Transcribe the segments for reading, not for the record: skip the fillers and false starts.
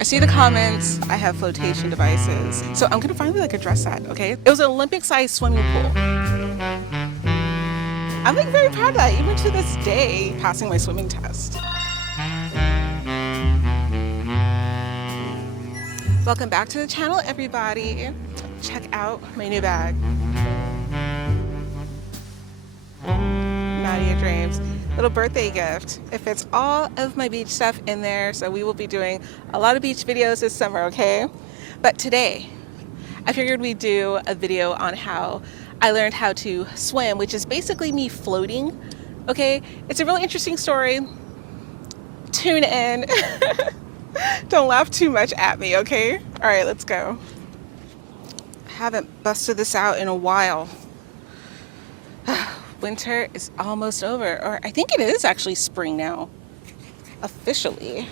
I see the comments, I have flotation devices. So I'm gonna finally address that, okay? It was an Olympic-sized swimming pool. I'm very proud of that, even to this day, passing my swimming test. Welcome back to the channel, everybody. Check out my new bag. Nadia Dreams. Little birthday gift. It fits all of my beach stuff in there, so we will be doing a lot of beach videos this summer, okay? But today, I figured we'd do a video on how I learned how to swim, which is basically me floating, okay? It's a really interesting story. Tune in. Don't laugh too much at me, okay? All right, let's go. I haven't busted this out in a while. Winter is almost over, or I think it is actually spring now, officially.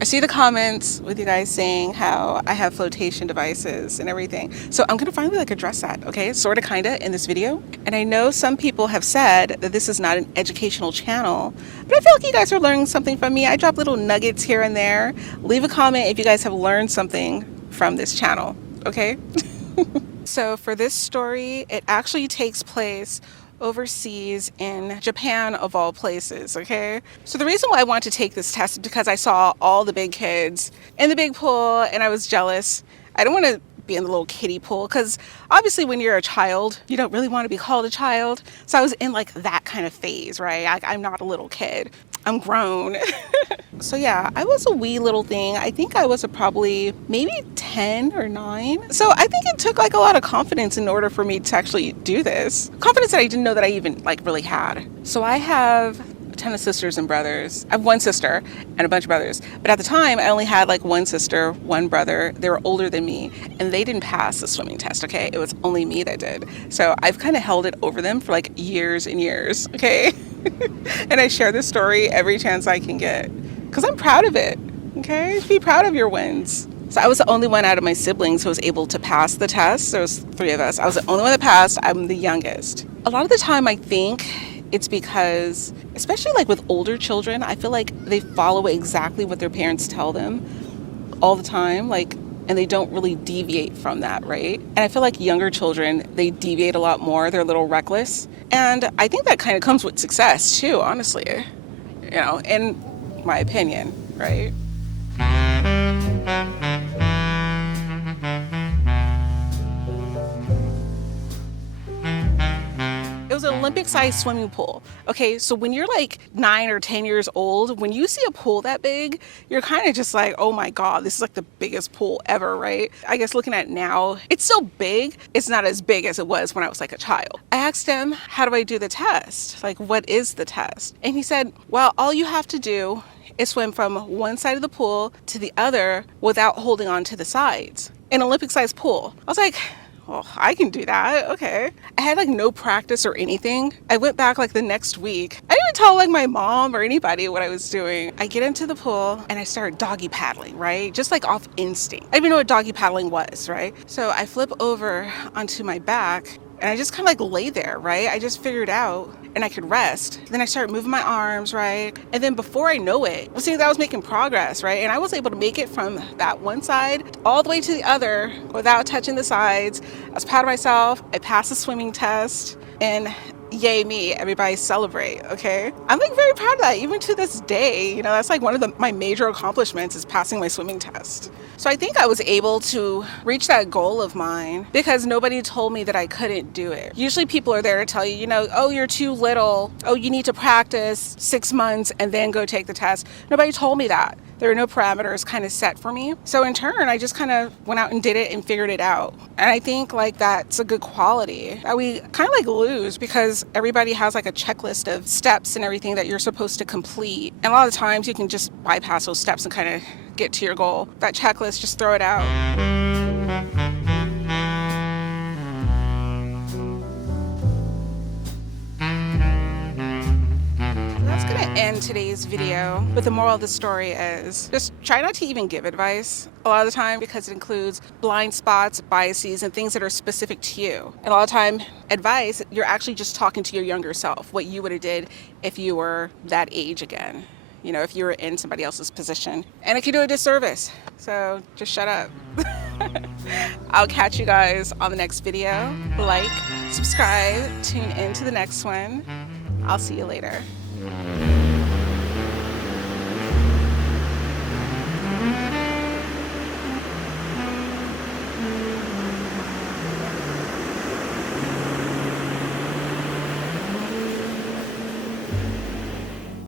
I see the comments with you guys saying how I have flotation devices and everything. So I'm gonna finally address that, okay? Sorta, kinda, in this video. And I know some people have said that this is not an educational channel, but I feel like you guys are learning something from me. I drop little nuggets here and there. Leave a comment if you guys have learned something from this channel, okay? So for this story, it actually takes place overseas in Japan, of all places, okay? So the reason why I wanted to take this test is because I saw all the big kids in the big pool and I was jealous. I don't want to be in the little kiddie pool because obviously when you're a child, you don't really want to be called a child. So I was in that kind of phase, right? I'm not a little kid. I'm grown. So yeah, I was a wee little thing. I think I was probably maybe 10 or 9. So I think it took a lot of confidence in order for me to actually do this. Confidence that I didn't know that I even really had. So I have a ton of sisters and brothers. I have one sister and a bunch of brothers. But at the time, I only had one sister, one brother. They were older than me and they didn't pass the swimming test, okay? It was only me that did. So I've kind of held it over them for years and years, okay? And I share this story every chance I can get because I'm proud of it, okay? Be proud of your wins. So I was the only one out of my siblings who was able to pass the test. There was 3 of us. I was the only one that passed. I'm the youngest. A lot of the time I think it's because, especially with older children, I feel they follow exactly what their parents tell them all the time, and they don't really deviate from that, right? And I feel younger children, they deviate a lot more. They're a little reckless. And I think that kind of comes with success too, honestly, in my opinion, right? It was an Olympic-sized swimming pool. Okay, so when you're 9 or 10 years old, when you see a pool that big, you're kind of just oh my God, this is the biggest pool ever, right? I guess looking at it now, it's still big. It's not as big as it was when I was a child. I asked him, how do I do the test? What is the test? And he said, well, all you have to do is swim from one side of the pool to the other without holding on to the sides. An Olympic-sized pool. I was like, well, I can do that, okay. I had no practice or anything. I went back the next week. I didn't tell my mom or anybody what I was doing. I get into the pool and I start doggy paddling, right? Just off instinct. I didn't even know what doggy paddling was, right? So I flip over onto my back and I just kind of lay there, right? I just figured out and I could rest. Then I started moving my arms, right? And then before I know it, I was seeing that I was making progress, right? And I was able to make it from that one side all the way to the other without touching the sides. I was proud of myself. I passed the swimming test and yay me, everybody celebrate, okay? I'm very proud of that, even to this day. That's one of my major accomplishments is passing my swimming test. So I think I was able to reach that goal of mine because nobody told me that I couldn't do it. Usually people are there to tell you, oh, you're too little. Oh, you need to practice 6 months and then go take the test. Nobody told me that. There were no parameters kind of set for me. So in turn, I just kind of went out and did it and figured it out. And I think that's a good quality that we kind of lose because everybody has a checklist of steps and everything that you're supposed to complete. And a lot of times you can just bypass those steps and kind of get to your goal. That checklist, just throw it out. That's gonna in today's video. But the moral of the story is just try not to even give advice a lot of the time, because it includes blind spots, biases, and things that are specific to you. And a lot of time, advice, you're actually just talking to your younger self, what you would have did if you were that age again. You know, if you were in somebody else's position. And it can do a disservice. So just shut up. I'll catch you guys on the next video. Like, subscribe, tune in to the next one. I'll see you later.